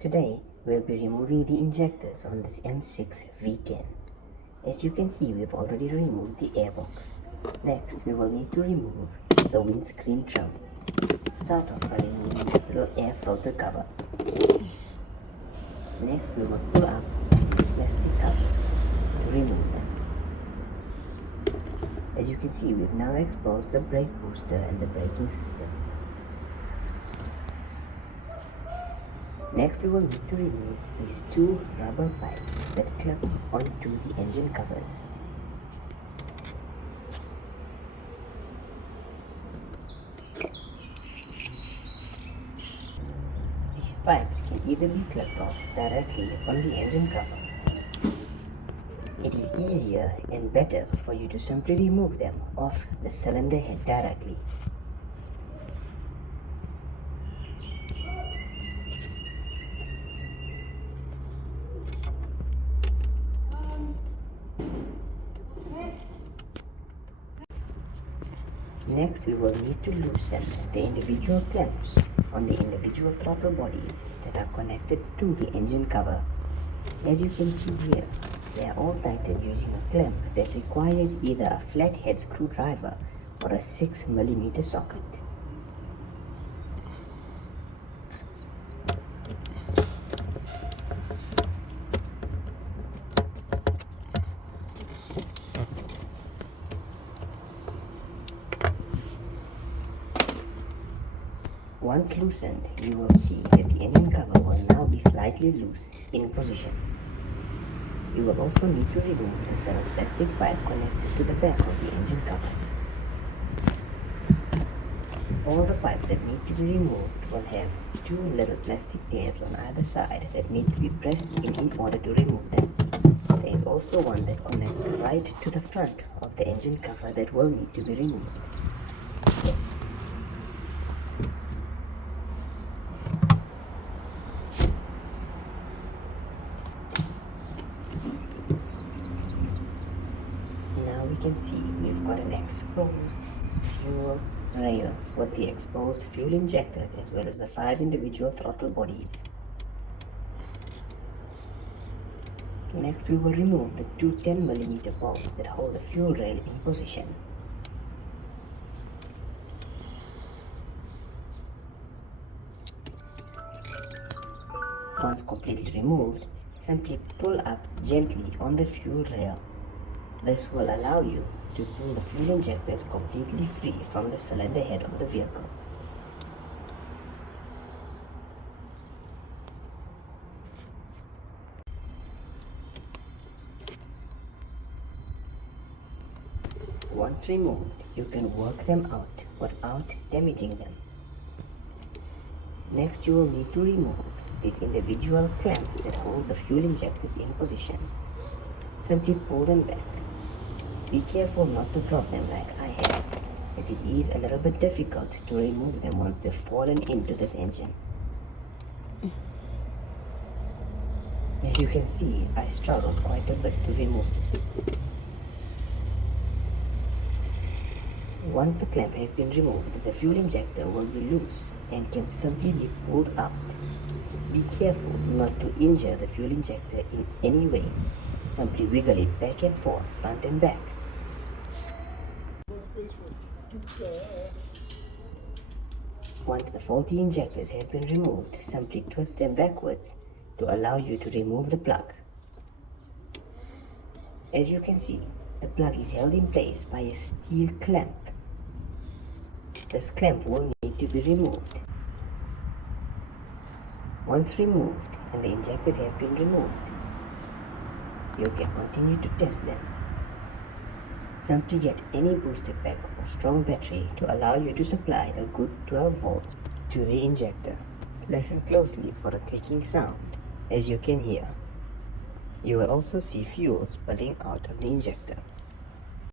Today, we'll be removing the injectors on this M6 V10. As you can see, we've already removed the airbox. Next, we will need to remove the windscreen trim. Start off by removing this little air filter cover. Next, we will pull up these plastic covers to remove them. As you can see, we've now exposed the brake booster and the braking system. Next, we will need to remove these two rubber pipes that clip onto the engine covers. These pipes can either be clipped off directly on the engine cover. It is easier and better for you to simply remove them off the cylinder head directly. Next, we will need to loosen the individual clamps on the individual throttle bodies that are connected to the engine cover. As you can see here, they are all tightened using a clamp that requires either a flathead screwdriver or a 6mm socket. Once loosened, you will see that the engine cover will now be slightly loose in position. You will also need to remove this little plastic pipe connected to the back of the engine cover. All the pipes that need to be removed will have two little plastic tabs on either side that need to be pressed in order to remove them. There is also one that connects right to the front of the engine cover that will need to be removed. Now we can see we've got an exposed fuel rail with the exposed fuel injectors as well as the 5 individual throttle bodies. Next, we will remove the two 10mm bolts that hold the fuel rail in position. Once completely removed, simply pull up gently on the fuel rail. This will allow you to pull the fuel injectors completely free from the cylinder head of the vehicle. Once removed, you can work them out without damaging them. Next, you will need to remove these individual clamps that hold the fuel injectors in position. Simply pull them back. Be careful not to drop them like I have, as it is a little bit difficult to remove them once they've fallen into this engine. As you can see, I struggled quite a bit to remove it. Once the clamp has been removed, the fuel injector will be loose and can simply be pulled out. Be careful not to injure the fuel injector in any way. Simply wiggle it back and forth, front and back. Once the faulty injectors have been removed, simply twist them backwards to allow you to remove the plug. As you can see, the plug is held in place by a steel clamp. This clamp will need to be removed. Once removed and the injectors have been removed, you can continue to test them. Simply get any booster pack or strong battery to allow you to supply a good 12 volts to the injector. Listen closely for a clicking sound, as you can hear. You will also see fuel spilling out of the injector.